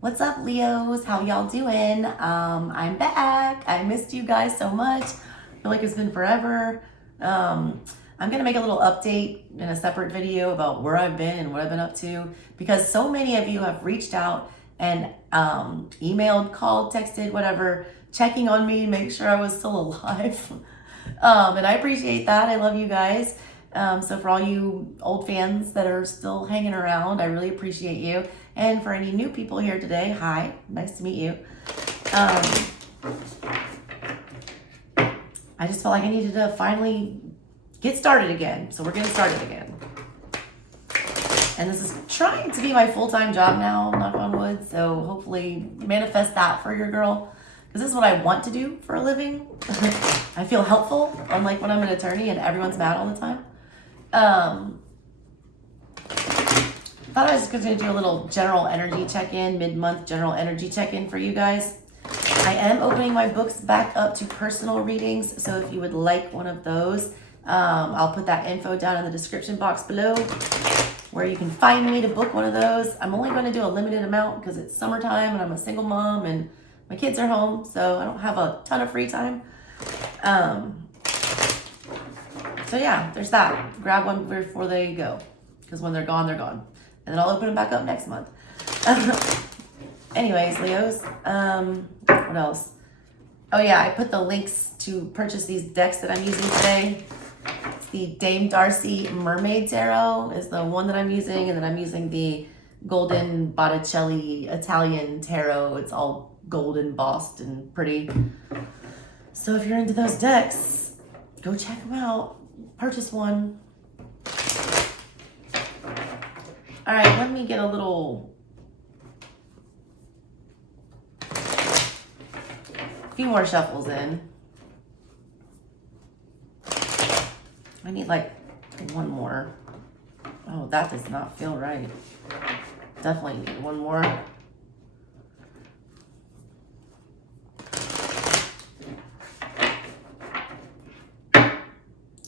What's up, Leos? How y'all doing? I'm back. I missed you guys so much. I feel like it's been forever. I'm gonna make a little update in a separate video about where I've been and what I've been up to, because so many of you have reached out and emailed, called, texted, whatever, checking on me, make sure I was still alive. And I appreciate that. I love you guys. So for all you old fans that are still hanging around, I really appreciate you. And for any new people here today, hi, nice to meet you. I just felt like I needed to finally get started again. So we're getting started again. And this is trying to be my full-time job now, knock on wood. So hopefully manifest that for your girl, because this is what I want to do for a living. I feel helpful, unlike when I'm an attorney and everyone's mad all the time. Thought I was just going to do a little general energy check-in, mid-month general energy check-in for you guys. I am opening my books back up to personal readings, so if you would like one of those, I'll put that info down in the description box below where you can find me to book one of those. I'm only going to do a limited amount because it's summertime and I'm a single mom and my kids are home, so I don't have a ton of free time. So yeah, there's that. Grab one before they go, because when they're gone, they're gone. And then I'll open them back up next month. Anyways, Leos, what else? Oh yeah, I put the links to purchase these decks that I'm using today. It's the Dame Darcy Mermaid Tarot is the one that I'm using, and then I'm using the Golden Botticelli Italian Tarot. It's all gold embossed and pretty. So if you're into those decks, go check them out. Purchase one. All right, let me get a few more shuffles in. I need like one more. Oh, that does not feel right. Definitely need one more.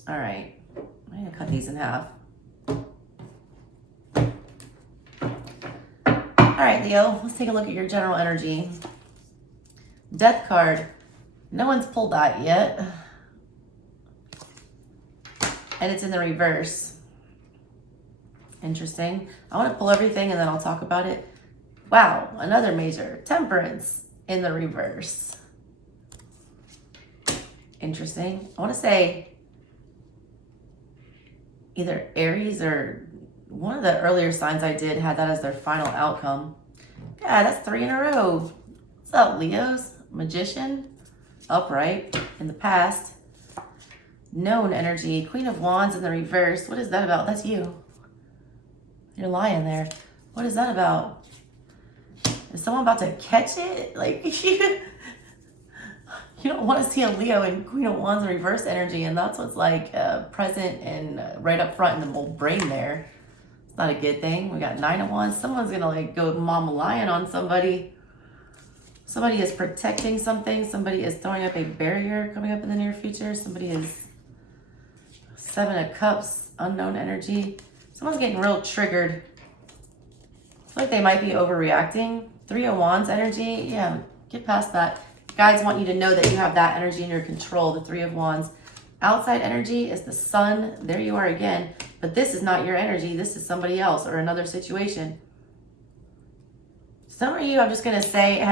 All right, I'm gonna cut these in half. All right, Leo, let's take a look at your general energy. Death card. No one's pulled that yet. And it's in the reverse. Interesting. I want to pull everything and then I'll talk about it. Wow, another major. Temperance in the reverse. Interesting. I want to say either Aries or one of the earlier signs I did had that as their final outcome. Yeah, that's 3 in a row. What's up, Leos? Magician, upright, in the past. Known energy, Queen of Wands in the reverse. What is that about? That's you. You're lying there. What is that about? Is someone about to catch it? Like, you don't want to see a Leo in Queen of Wands in reverse energy, and that's what's like present and right up front in the whole brain there. It's not a good thing. We got 9 of Wands. Someone's gonna like go mama lion on somebody. Somebody is protecting something. Somebody is throwing up a barrier coming up in the near future. Somebody is 7 of Cups, unknown energy. Someone's getting real triggered. I feel like they might be overreacting. 3 of Wands energy. Yeah, get past that. Guides want you to know that you have that energy in your control, the 3 of Wands. Outside energy is the Sun. There you are again. But this is not your energy. This is somebody else or another situation. Some of you, I'm just going to say,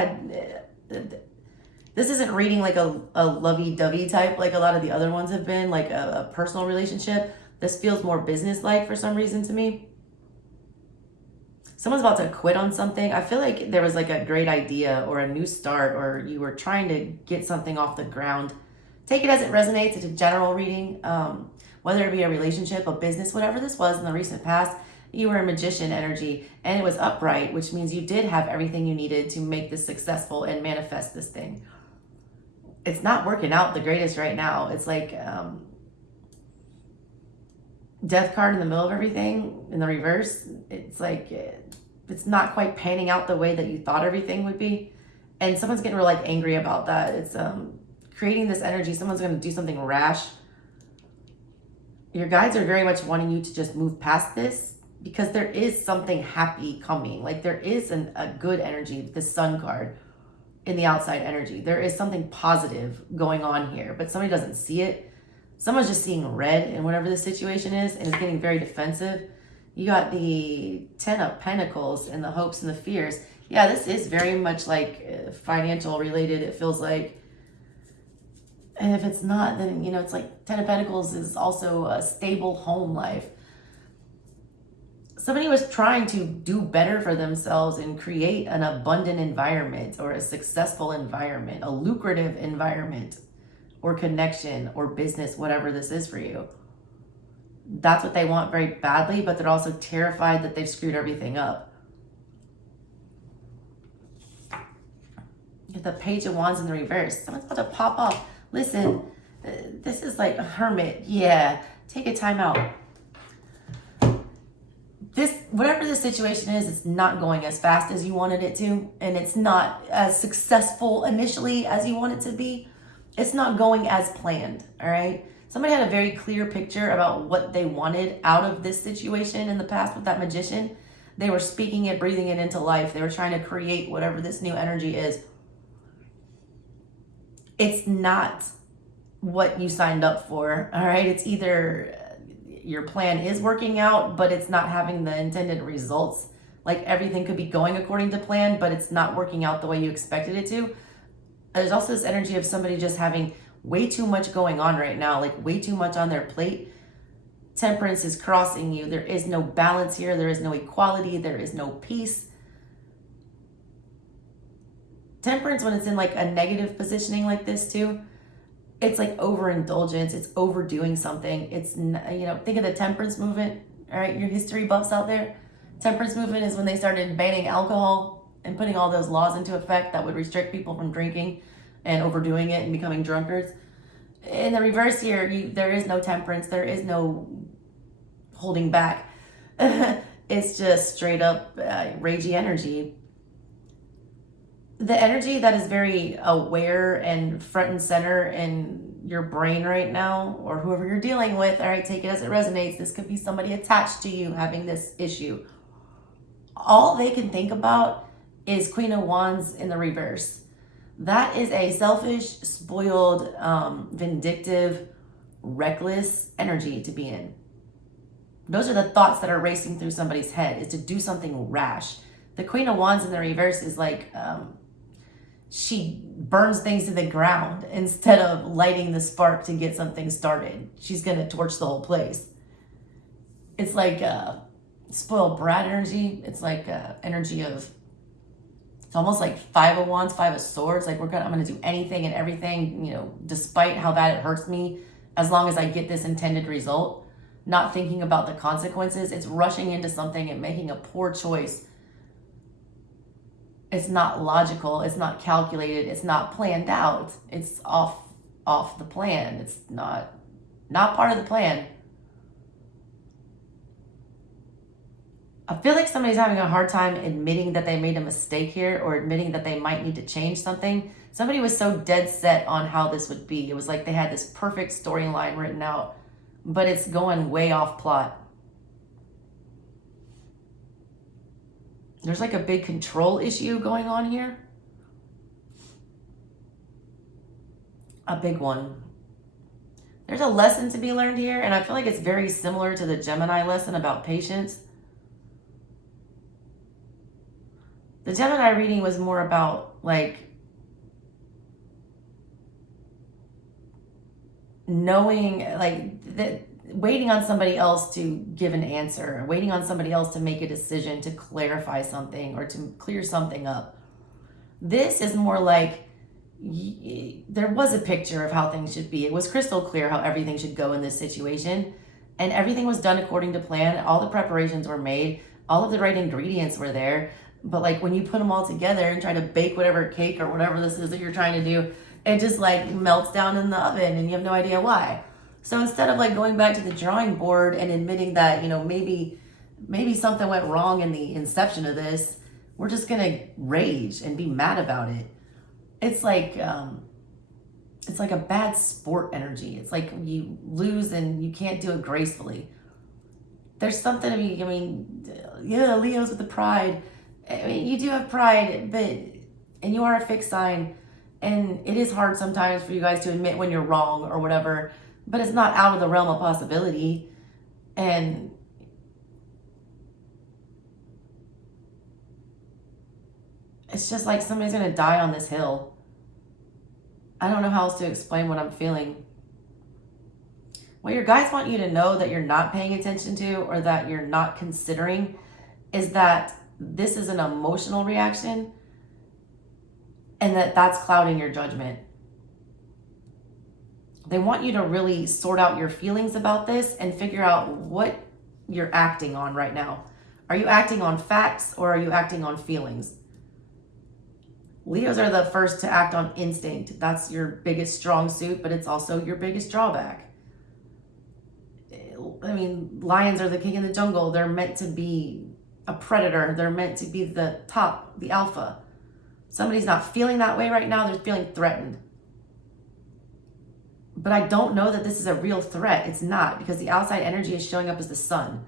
this isn't reading like a lovey-dovey type like a lot of the other ones have been, like a personal relationship. This feels more business-like for some reason to me. Someone's about to quit on something. I feel like there was like a great idea or a new start, or you were trying to get something off the ground. Take it as it resonates. It's a general reading. Whether it be a relationship, a business, whatever this was in the recent past, you were a magician energy and it was upright, which means you did have everything you needed to make this successful and manifest this thing. It's not working out the greatest right now. It's like death card in the middle of everything in the reverse. It's like it's not quite panning out the way that you thought everything would be. And someone's getting real like angry about that. It's creating this energy. Someone's going to do something rash. Your guides are very much wanting you to just move past this because there is something happy coming. Like there is a good energy, the Sun card in the outside energy. There is something positive going on here, but somebody doesn't see it. Someone's just seeing red in whatever the situation is and is getting very defensive. You got the 10 of Pentacles and the hopes and the fears. Yeah, this is very much like financial related, it feels like. And if it's not, then, you know, it's like 10 of Pentacles is also a stable home life. Somebody was trying to do better for themselves and create an abundant environment or a successful environment, a lucrative environment or connection or business, whatever this is for you. That's what they want very badly, but they're also terrified that they've screwed everything up. Get the Page of Wands in the reverse. Someone's about to pop off. Listen, this is like a hermit. Yeah, take a time out. This, whatever the situation is, it's not going as fast as you wanted it to, and it's not as successful initially as you want it to be. It's not going as planned, all right? Somebody had a very clear picture about what they wanted out of this situation in the past with that Magician. They were speaking it, breathing it into life. They were trying to create whatever this new energy is. It's not what you signed up for, all right? It's either your plan is working out, but it's not having the intended results. Like everything could be going according to plan, but it's not working out the way you expected it to. There's also this energy of somebody just having way too much going on right now, like way too much on their plate. Temperance is crossing you. There is no balance here. There is no equality. There is no peace. Temperance, when it's in like a negative positioning like this too, it's like overindulgence. It's overdoing something. It's, you know, think of the temperance movement, all right? Your history buffs out there. Temperance movement is when they started banning alcohol and putting all those laws into effect that would restrict people from drinking and overdoing it and becoming drunkards. In the reverse here, there is no temperance. There is no holding back. It's just straight up ragey energy. The energy that is very aware and front and center in your brain right now, or whoever you're dealing with, all right, take it as it resonates. This could be somebody attached to you having this issue. All they can think about is Queen of Wands in the reverse. That is a selfish, spoiled, vindictive, reckless energy to be in. Those are the thoughts that are racing through somebody's head, is to do something rash. The Queen of Wands in the reverse is like, she burns things to the ground instead of lighting the spark to get something started. She's going to torch the whole place. It's like spoiled brat energy. It's like energy of, it's almost like 5 of Wands, 5 of Swords. Like I'm going to do anything and everything, you know, despite how bad it hurts me, as long as I get this intended result, not thinking about the consequences. It's rushing into something and making a poor choice. It's not logical. It's not calculated. It's not planned out. It's off the plan. It's not part of the plan. I feel like somebody's having a hard time admitting that they made a mistake here, or admitting that they might need to change something. Somebody was so dead set on how this would be. It was like they had this perfect storyline written out, but it's going way off plot. There's like a big control issue going on here. A big one. There's a lesson to be learned here, and I feel like it's very similar to the Gemini lesson about patience. The Gemini reading was more about like knowing, like that, waiting on somebody else to give an answer, waiting on somebody else to make a decision, to clarify something or to clear something up. This is more like there was a picture of how things should be. It was crystal clear how everything should go in this situation, and everything was done according to plan. All the preparations were made. All of the right ingredients were there. But like when you put them all together and try to bake whatever cake or whatever this is that you're trying to do, it just like melts down in the oven and you have no idea why. So instead of like going back to the drawing board and admitting that, you know, maybe something went wrong in the inception of this, we're just gonna rage and be mad about it. It's like a bad sport energy. It's like you lose and you can't do it gracefully. there's something of you, I mean, yeah, Leo's with the pride. I mean, you do have pride, and you are a fixed sign, and it is hard sometimes for you guys to admit when you're wrong or whatever, but it's not out of the realm of possibility. And it's just like somebody's gonna die on this hill. I don't know how else to explain what I'm feeling. What your guides want you to know that you're not paying attention to, or that you're not considering, is that this is an emotional reaction, and that's clouding your judgment. They want you to really sort out your feelings about this and figure out what you're acting on right now. Are you acting on facts, or are you acting on feelings? Leos are the first to act on instinct. That's your biggest strong suit, but it's also your biggest drawback. I mean, lions are the king of the jungle. They're meant to be a predator. They're meant to be the top, the alpha. Somebody's not feeling that way right now. They're feeling threatened. But I don't know that this is a real threat. It's not, because the outside energy is showing up as the sun.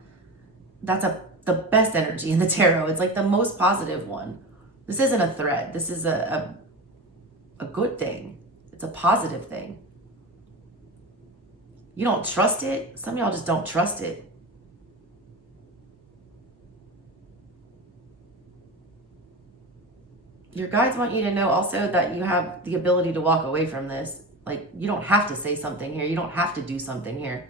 That's the best energy in the tarot. It's like the most positive one. This isn't a threat. This is a good thing. It's a positive thing. You don't trust it. Some of y'all just don't trust it. Your guides want you to know also that you have the ability to walk away from this. Like, you don't have to say something here. You don't have to do something here.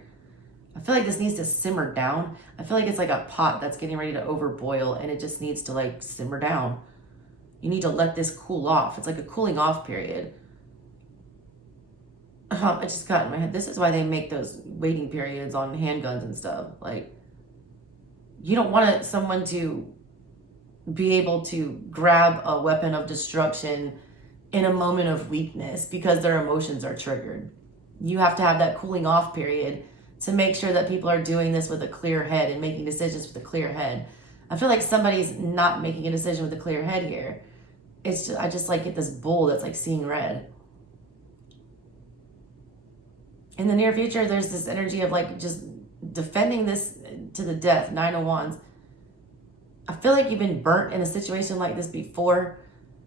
I feel like this needs to simmer down. I feel like it's like a pot that's getting ready to overboil, and it just needs to like simmer down. You need to let this cool off. It's like a cooling off period. I just got in my head. This is why they make those waiting periods on handguns and stuff. Like, you don't want someone to be able to grab a weapon of destruction in a moment of weakness because their emotions are triggered. You have to have that cooling off period to make sure that people are doing this with a clear head and making decisions with a clear head. I feel like somebody's not making a decision with a clear head here. It's just, I just like get this bull that's like seeing red. In the near future, there's this energy of like just defending this to the death. 9 of Wands. I feel like you've been burnt in a situation like this before,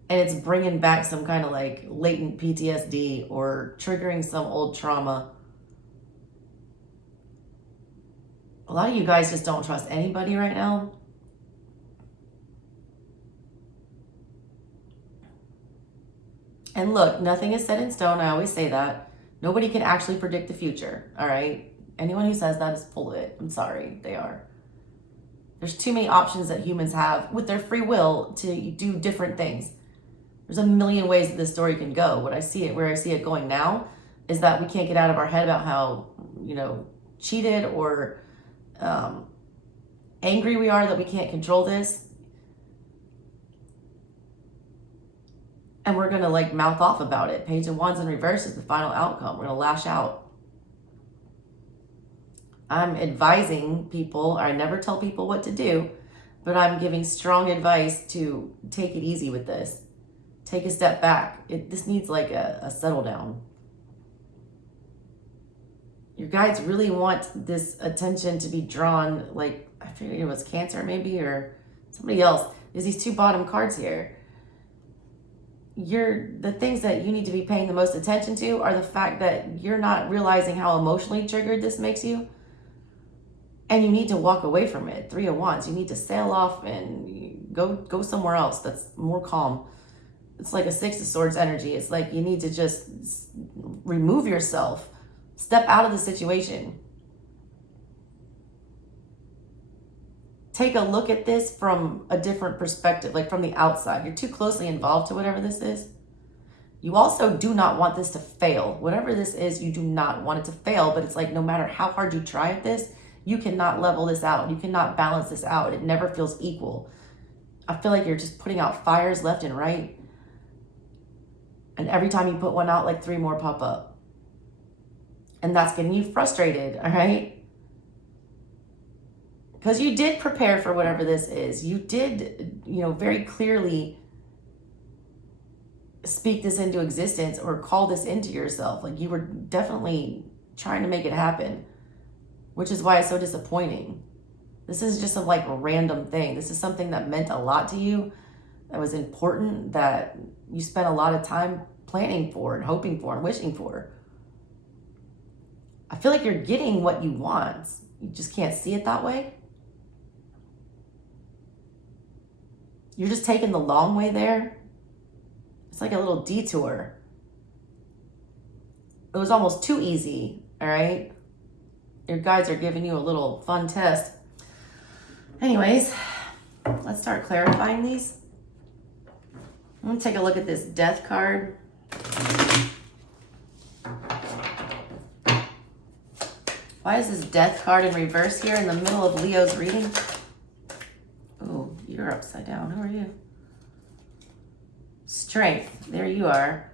and it's bringing back some kind of like latent PTSD or triggering some old trauma. A lot of you guys just don't trust anybody right now. And look, nothing is set in stone. I always say that. Nobody can actually predict the future, all right? Anyone who says that is full of it. I'm sorry, they are. There's too many options that humans have with their free will to do different things. There's a million ways that this story can go. Where I see it going now is that we can't get out of our head about how, cheated or angry we are that we can't control this. And we're going to like mouth off about it. Page of Wands in reverse is the final outcome. We're going to lash out. I'm advising people, or I never tell people what to do, but I'm giving strong advice to take it easy with this. Take a step back. This needs like a settle down. Your guides really want this attention to be drawn, like, I figured it was Cancer maybe, or somebody else. There's these two bottom cards here. The things that you need to be paying the most attention to are the fact that you're not realizing how emotionally triggered this makes you. And you need to walk away from it. 3 of Wands. You need to sail off and go somewhere else that's more calm. It's like a 6 of Swords energy. It's like you need to just remove yourself. Step out of the situation. Take a look at this from a different perspective, like from the outside. You're too closely involved to whatever this is. You also do not want this to fail. Whatever this is, you do not want it to fail, but it's like no matter how hard you try at this, you cannot level this out. You cannot balance this out. It never feels equal. I feel like you're just putting out fires left and right. And every time you put one out, like 3 more pop up. And that's getting you frustrated, all right? Because you did prepare for whatever this is. You did, very clearly speak this into existence or call this into yourself. Like you were definitely trying to make it happen, which is why it's so disappointing. This is just a like random thing. This is something that meant a lot to you, that was important, that you spent a lot of time planning for and hoping for and wishing for. I feel like you're getting what you want. You just can't see it that way. You're just taking the long way there. It's like a little detour. It was almost too easy, all right? Your guides are giving you a little fun test. Anyways, let's start clarifying these. I'm gonna take a look at this death card. Why is this death card in reverse here in the middle of Leo's reading? Oh, you're upside down. Who are you? Strength. There you are.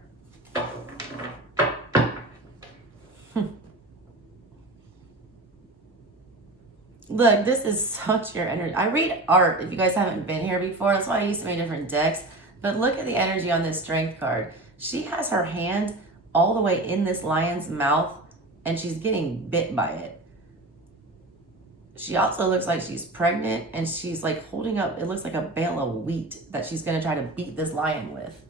Look, this is such your energy. I read art if you guys haven't been here before. That's why I use so many different decks. But look at the energy on this strength card. She has her hand all the way in this lion's mouth and she's getting bit by it. She also looks like she's pregnant and she's like holding up, it looks like a bale of wheat that she's going to try to beat this lion with.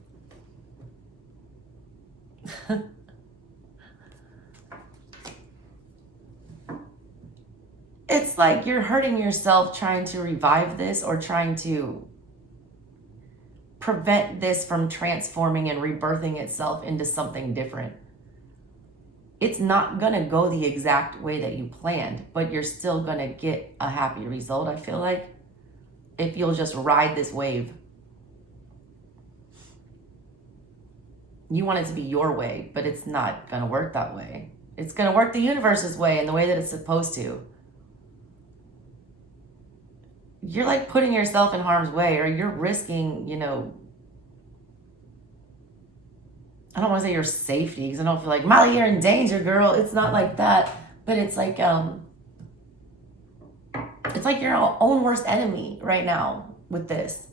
It's like you're hurting yourself trying to revive this or trying to prevent this from transforming and rebirthing itself into something different. It's not going to go the exact way that you planned, but you're still going to get a happy result, I feel like, if you'll just ride this wave. You want it to be your way, but it's not going to work that way. It's going to work the universe's way and the way that it's supposed to. You're like putting yourself in harm's way, or you're risking, you know, I don't want to say your safety because I don't feel like, Molly, you're in danger, girl. It's not like that, but it's like your own worst enemy right now with this.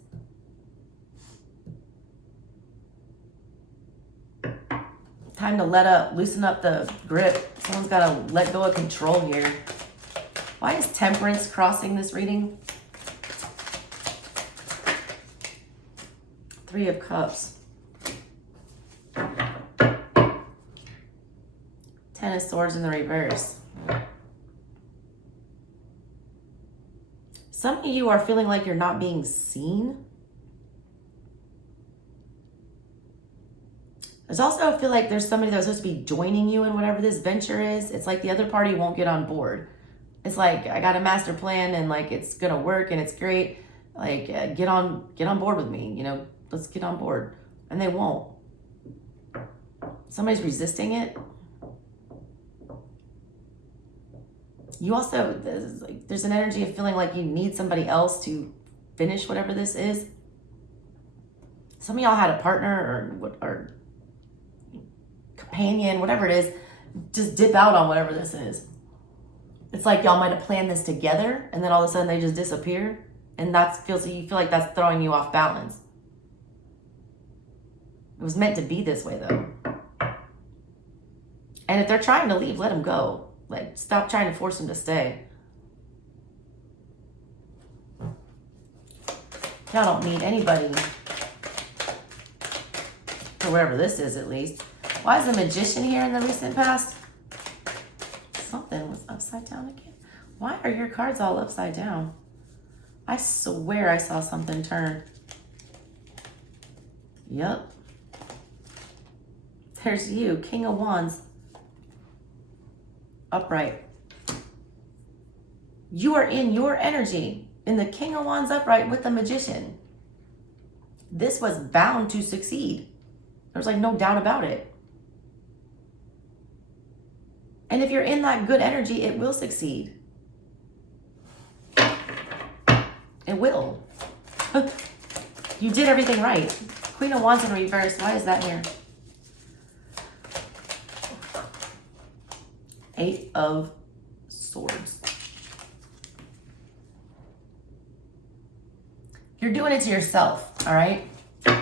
Time to loosen up the grip. Someone's got to let go of control here. Why is Temperance crossing this reading? Three of Cups. Ten of Swords in the reverse. Some of you are feeling like you're not being seen. There's also, I feel like there's somebody that's supposed to be joining you in whatever this venture is. It's like the other party won't get on board. It's like, I got a master plan and like it's gonna work and it's great. Like, get on board with me, you know, let's get on board. And they won't. Somebody's resisting it. You also, there's an energy of feeling like you need somebody else to finish whatever this is. Some of y'all had a partner or companion, whatever it is, just dip out on whatever this is. It's like y'all might have planned this together and then all of a sudden they just disappear. And you feel like that's throwing you off balance. It was meant to be this way though. And if they're trying to leave, let them go. Like, stop trying to force them to stay. Y'all don't need anybody. For whatever this is, at least. Why is the Magician here in the recent past? Something was upside down again. Why are your cards all upside down? I swear I saw something turn. Yep. There's you, King of Wands. Upright. You are in your energy in the King of Wands upright with the Magician. This was bound to succeed. There's like no doubt about it. And if you're in that good energy, it will succeed. It will. You did everything right. Queen of Wands in reverse. Why is that here? Eight of Swords. You're doing it to yourself, all right? A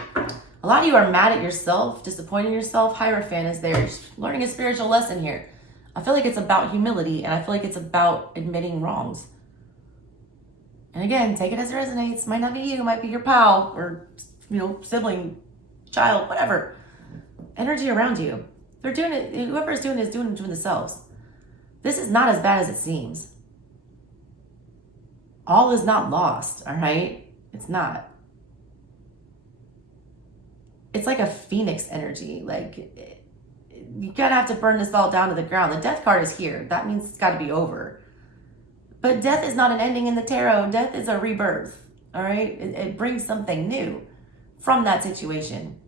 lot of you are mad at yourself, disappointing yourself. Hierophant is there, learning a spiritual lesson here. I feel like it's about humility and I feel like it's about admitting wrongs. And again, take it as it resonates. Might not be you, might be your pal or, sibling, child, whatever. Energy around you. They're doing it, whoever's doing it is doing it to themselves. This is not as bad as it seems. All is not lost, all right? It's not. It's like a phoenix energy. Like, you gotta have to burn this all down to the ground. The death card is here. That means it's gotta be over. But death is not an ending in the tarot. Death is a rebirth, all right? It brings something new from that situation.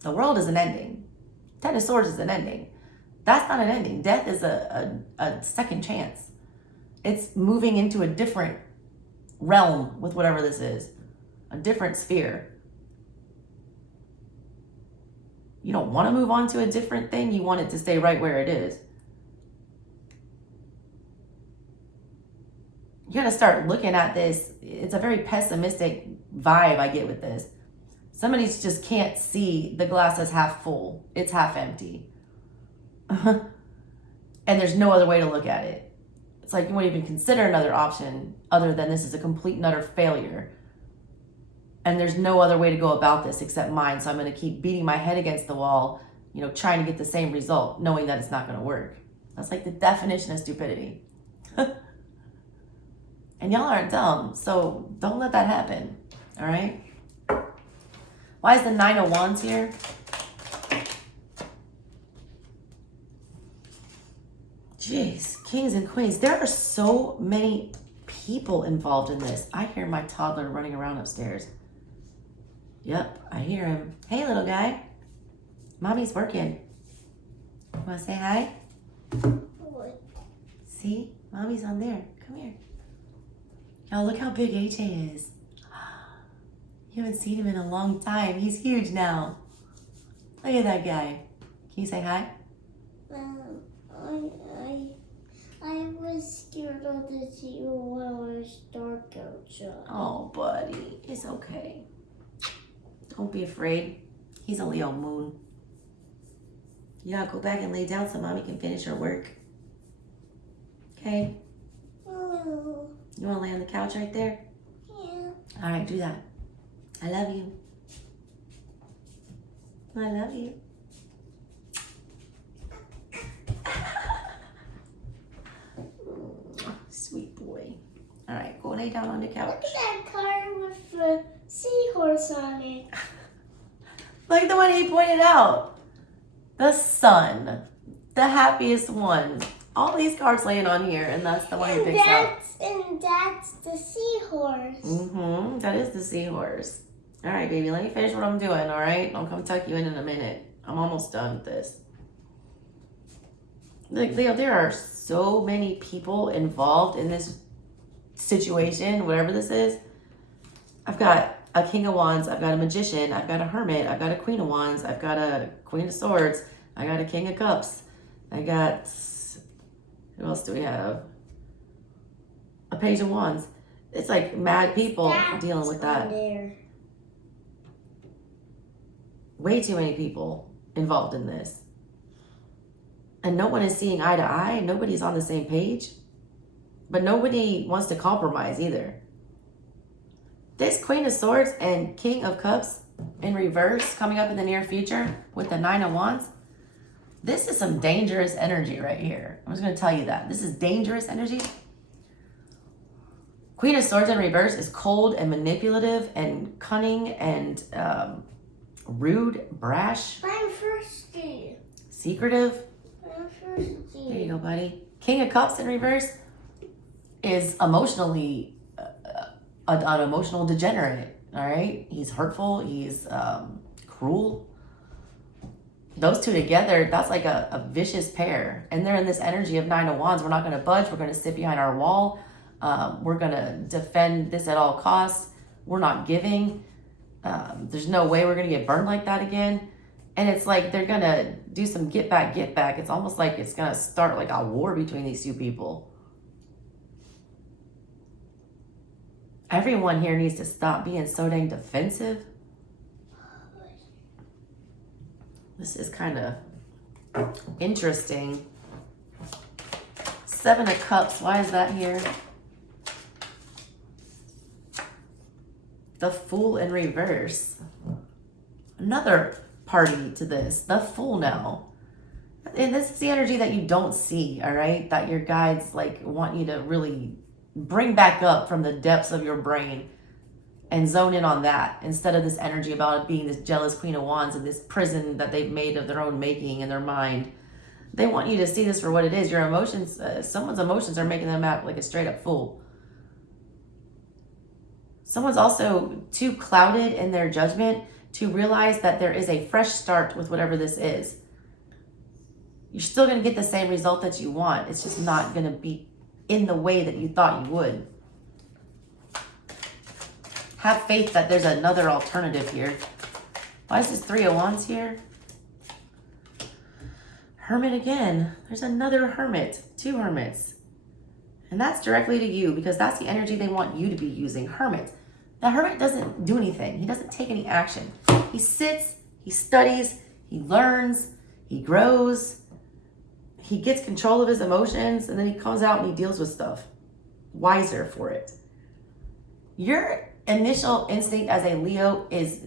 The world is an ending. Ten of Swords is an ending. That's not an ending. Death is a second chance. It's moving into a different realm with whatever this is, a different sphere. You don't want to move on to a different thing. You want it to stay right where it is. You got to start looking at this. It's a very pessimistic vibe I get with this. Somebody just can't see the glass as half full. It's half empty. And there's no other way to look at it. It's like you won't even consider another option other than this is a complete and utter failure. And there's no other way to go about this except mine. So I'm going to keep beating my head against the wall, trying to get the same result, knowing that it's not going to work. That's like the definition of stupidity. And y'all aren't dumb, so don't let that happen, all right? Why is the Nine of Wands here? Jeez, kings and queens. There are so many people involved in this. I hear my toddler running around upstairs. Yep, I hear him. Hey, little guy. Mommy's working. Want to say hi? What? See? Mommy's on there. Come here. Y'all, look how big AJ is. You haven't seen him in a long time. He's huge now. Look at that guy. Can you say hi? I was scared of the sea when I was dark outside. Oh, buddy. It's okay. Don't be afraid. He's a Leo moon. You gotta go back and lay down so mommy can finish her work. Okay? Oh. You wanna lay on the couch right there? Yeah. All right, do that. I love you. I love you. Sweet boy. All right, go lay down on the couch. Look at that car with a seahorse on it. Like the one he pointed out. The sun. The happiest one. All these cards laying on here, and that's the one he picks up. And that's the seahorse. Mm-hmm. That is the seahorse. All right, baby, let me finish what I'm doing, all right? I'll come tuck you in a minute. I'm almost done with this. Like, Leo, there are so many people involved in this situation, whatever this is. I've got a King of Wands. I've got a Magician. I've got a Hermit. I've got a Queen of Wands. I've got a Queen of Swords. I got a King of Cups. I got... Who else do we have? A Page of Wands. It's like mad people dealing with that. Way too many people involved in this. And no one is seeing eye to eye. Nobody's on the same page. But nobody wants to compromise either. This Queen of Swords and King of Cups in reverse coming up in the near future with the Nine of Wands. This is some dangerous energy right here. I'm just going to tell you that. This is dangerous energy. Queen of Swords in reverse is cold and manipulative and cunning and rude, brash. I'm thirsty. Secretive. I'm thirsty. There you go, buddy. King of Cups in reverse is emotionally an emotional degenerate. All right? He's hurtful. He's cruel. Those two together, that's like a vicious pair. And they're in this energy of Nine of Wands. We're not going to budge. We're going to sit behind our wall. We're going to defend this at all costs. We're not giving. There's no way we're going to get burned like that again. And it's like they're going to do some get back. It's almost like it's going to start like a war between these two people. Everyone here needs to stop being so dang defensive. This is kind of interesting. Seven of Cups, why is that here? the Fool in reverse. Another party to this. The Fool now. And this is the energy that you don't see, all right? That your guides like want you to really bring back up from the depths of your brain and zone in on that instead of this energy about it being this jealous Queen of Wands and this prison that they've made of their own making in their mind. They want you to see this for what it is. Your emotions, someone's emotions are making them act like a straight up fool. Someone's also too clouded in their judgment to realize that there is a fresh start with whatever this is. You're still going to get the same result that you want. It's just not going to be in the way that you thought you would. Have faith that there's another alternative here. Why is this 3 of Wands here? Hermit again. There's another Hermit. 2 Hermits. And that's directly to you because that's the energy they want you to be using. Hermit. The Hermit doesn't do anything. He doesn't take any action. He sits, he studies, he learns, he grows. He gets control of his emotions and then he comes out and he deals with stuff. Wiser for it. Your initial instinct as a Leo is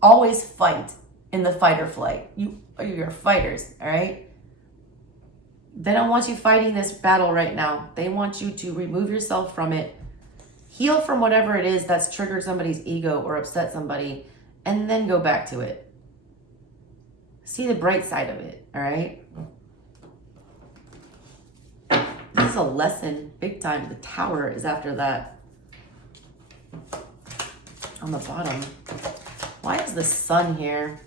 always fight in the fight or flight. You're fighters, all right? They don't want you fighting this battle right now. They want you to remove yourself from it, heal from whatever it is that's triggered somebody's ego or upset somebody, and then go back to it. See the bright side of it, all right? This is a lesson, big time. The Tower is after that. On the bottom. Why is the Sun here?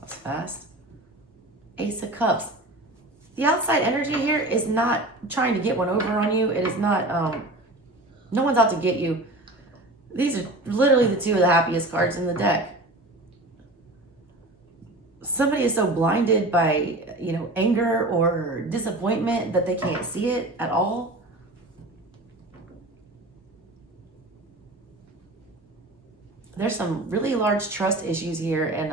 That's fast. Ace of Cups. The outside energy here is not trying to get one over on you. It is not, no one's out to get you. These are literally the 2 of the happiest cards in the deck. Somebody is so blinded by, anger or disappointment that they can't see it at all. There's some really large trust issues here, and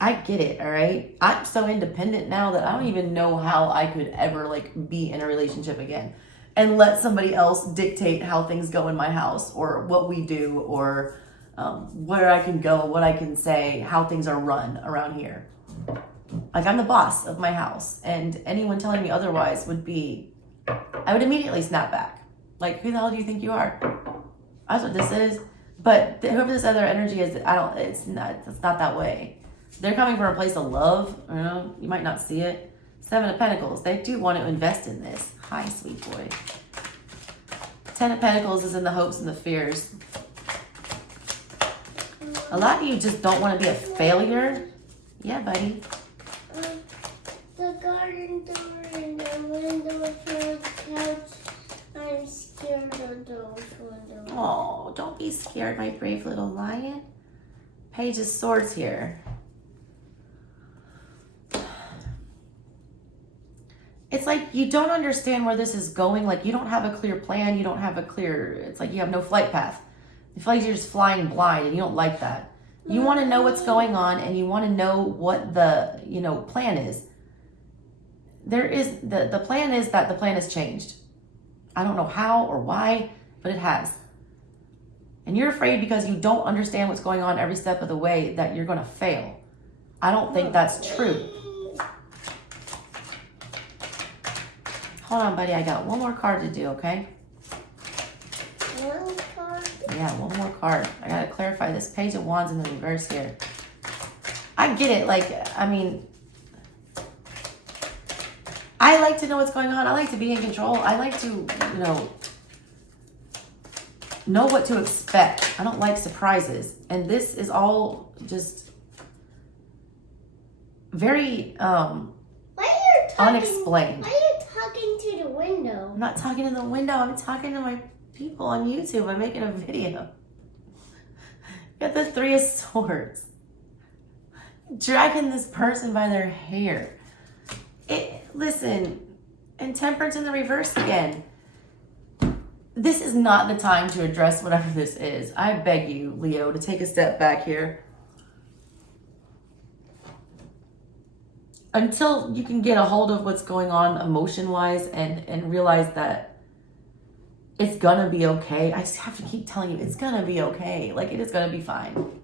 I get it, all right? I'm so independent now that I don't even know how I could ever be in a relationship again and let somebody else dictate how things go in my house or what we do or where I can go, what I can say, how things are run around here. I'm the boss of my house, and anyone telling me otherwise I would immediately snap back. Who the hell do you think you are? That's what this is. But whoever this other energy is, it's not that way. They're coming from a place of love. You might not see it. 7 of Pentacles. They do want to invest in this. Hi, sweet boy. 10 of Pentacles is in the hopes and the fears. A lot of you just don't want to be a failure. Yeah, buddy. The garden door and the window for the couch. I'm scared of those windows. Oh, don't be scared, my brave little lion. Page of Swords here. It's like you don't understand where this is going. You don't have a clear plan. You don't have it's like you have no flight path. You feel like you're just flying blind and you don't like that. You want to know what's going on and you want to know what the, plan is. The plan is that the plan has changed. I don't know how or why, but it has. And you're afraid because you don't understand what's going on every step of the way that you're going to fail. I don't think that's true. Hold on, buddy. I got one more card to do, okay? One card? Yeah, one more card. I got to clarify this. Page of Wands in the reverse here. I get it. I like to know what's going on. I like to be in control. I like to, know what to expect. I don't like surprises. And this is all just very unexplained. Why are you talking to the window? I'm not talking to the window. I'm talking to my people on YouTube. I'm making a video. Got the 3 of Swords. Dragging this person by their hair. Listen, and Temperance in the reverse again. This is not the time to address whatever this is. I beg you, Leo, to take a step back here. Until you can get a hold of what's going on emotion-wise and realize that It's gonna be okay. I just have to keep telling you, it's gonna be okay. Like, it is gonna be fine.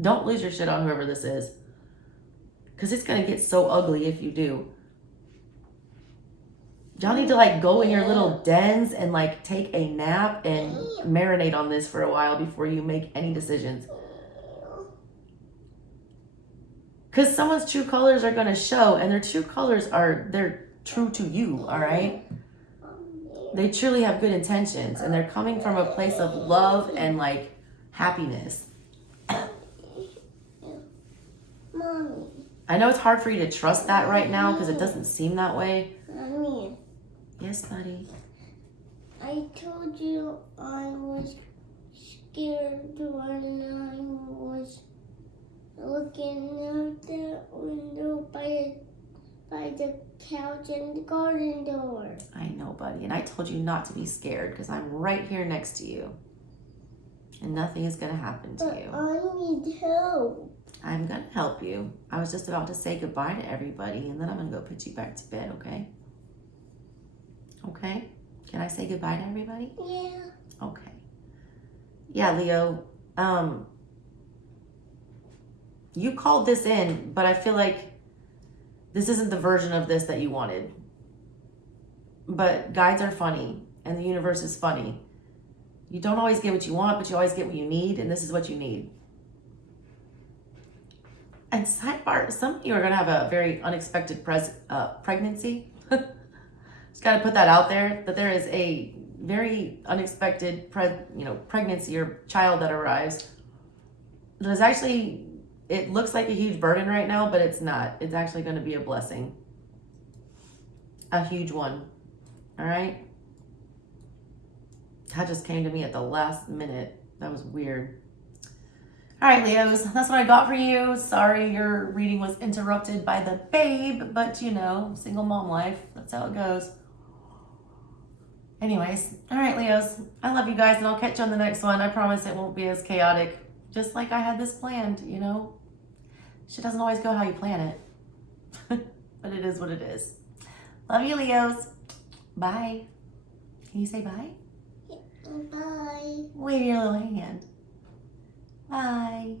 Don't lose your shit on whoever this is. Because it's gonna get so ugly if you do. Y'all need to like go in your little dens and like take a nap and marinate on this for a while before you make any decisions. Because someone's true colors are gonna show, and their true colors are, they're true to you, all right? They truly have good intentions, and they're coming from a place of love and like happiness. Mommy. I know it's hard for you to trust that right now because it doesn't seem that way. Mommy. Yes, buddy. I told you I was scared when I was looking out the window by the couch and the garden door. I know, buddy. And I told you not to be scared because I'm right here next to you. And nothing is going to happen to you. I need help. I'm going to help you. I was just about to say goodbye to everybody, and then I'm going to go put you back to bed, okay? Okay? Can I say goodbye to everybody? Yeah. Okay. Yeah, Leo. You called this in, but I feel like this isn't the version of this that you wanted. But guides are funny, and the universe is funny. You don't always get what you want, but you always get what you need, and this is what you need. And sidebar, some of you are going to have a very unexpected pregnancy. Just got to put that out there, that there is a very unexpected pregnancy or child that arrives. There's actually, it looks like a huge burden right now, but it's not. It's actually going to be a blessing. A huge one. All right? That just came to me at the last minute. That was weird. All right, Leos, that's what I got for you. Sorry your reading was interrupted by the babe, but you know, single mom life, that's how it goes. Anyways, all right, Leos, I love you guys, and I'll catch you on the next one. I promise it won't be as chaotic, just like I had this planned, you know? Shit doesn't always go how you plan it, but it is what it is. Love you, Leos. Bye. Can you say bye? Bye. Wave your little hand. Bye.